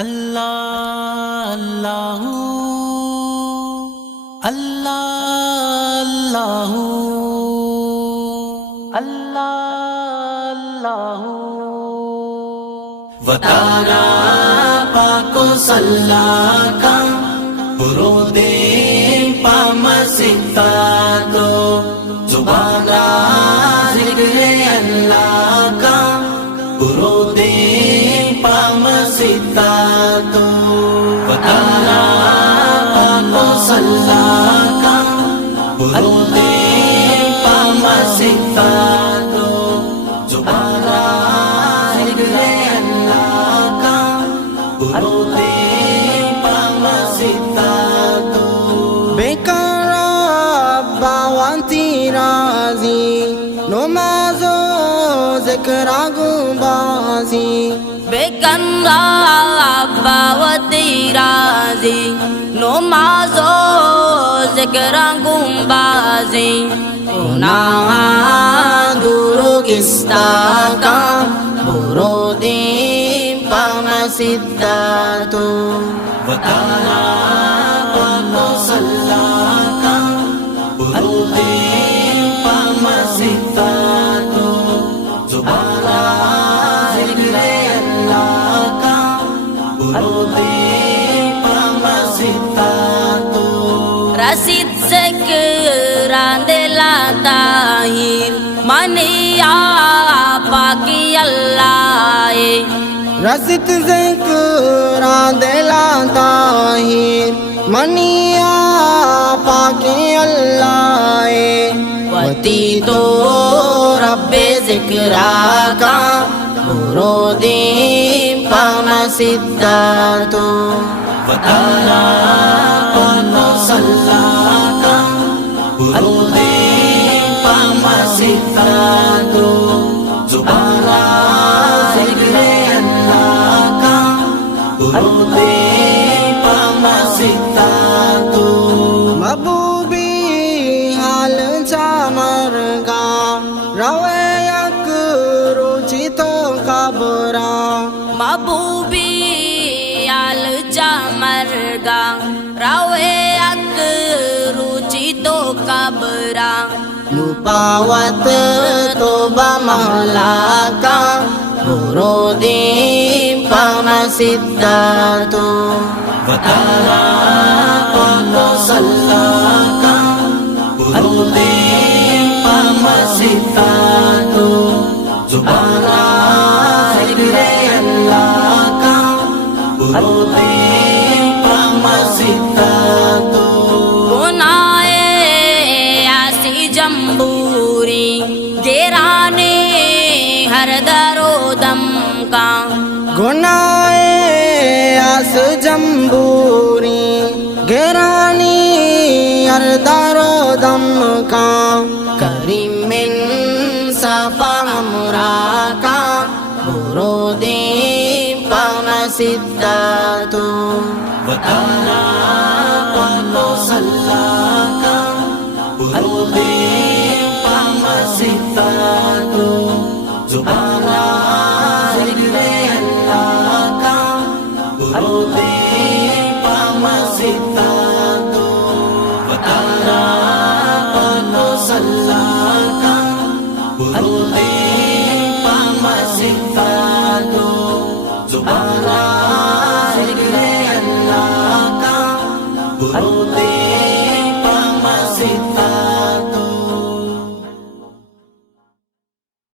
اللہ اللہ اللہ اللہ اللہ وتعالى پاکو سلاکا برودے پامسیتاتو زبانا ذکر اللہ کا برودے پامسیتاتو وتعالى پاکو سلاکا برودے پامسیتاتو زبانا نمازو ذکر گنبازی بیکنرا باوتی رازی نمازو ذکر گنبازی گناہ دورو گستاکا برودی پامسیتاتو وتعالى پاکو سلاکا برودے پامسیتاتو زبانا ذکر اللہ کا برودے پامسیتاتو رسید ذکران دلا طاہر منیا پاکی اللہ رسید ذکران دلا طاہر منیا پاکی اللہ وتی تو رب ذکرا کا برودی پامسیتاتو وتعالى پاکو سلاکا برودے پامسیتاتو زبانا ذکر اللہ کا برودے پامسیتاتو محبوبی حال چامرگا روے یک روچی تو قبرا محبوبی آل جامرگا روے اک روچی تو قبرا نپاوت تو بمحلا کا برودی پامسیتاتو وتعالى پاکو سلاکا برودے پامسیتاتو زبانا ذکر اللہ کا برودے پامسیتاتو گناہ ایسی جمبوری گیرانے ہر درو دم کا گناہ آس جمبوری گرانی اردار و دم کا کریم من صفا ہمرا کا برودی پامسیتاتو وتعالى پاکو سلاکا برودے پامسیتاتو زبانا ذکر اللہ کا برودے پامسیتاتو وتعالى پاکو سلاکا برودے پامسیتاتو زبانا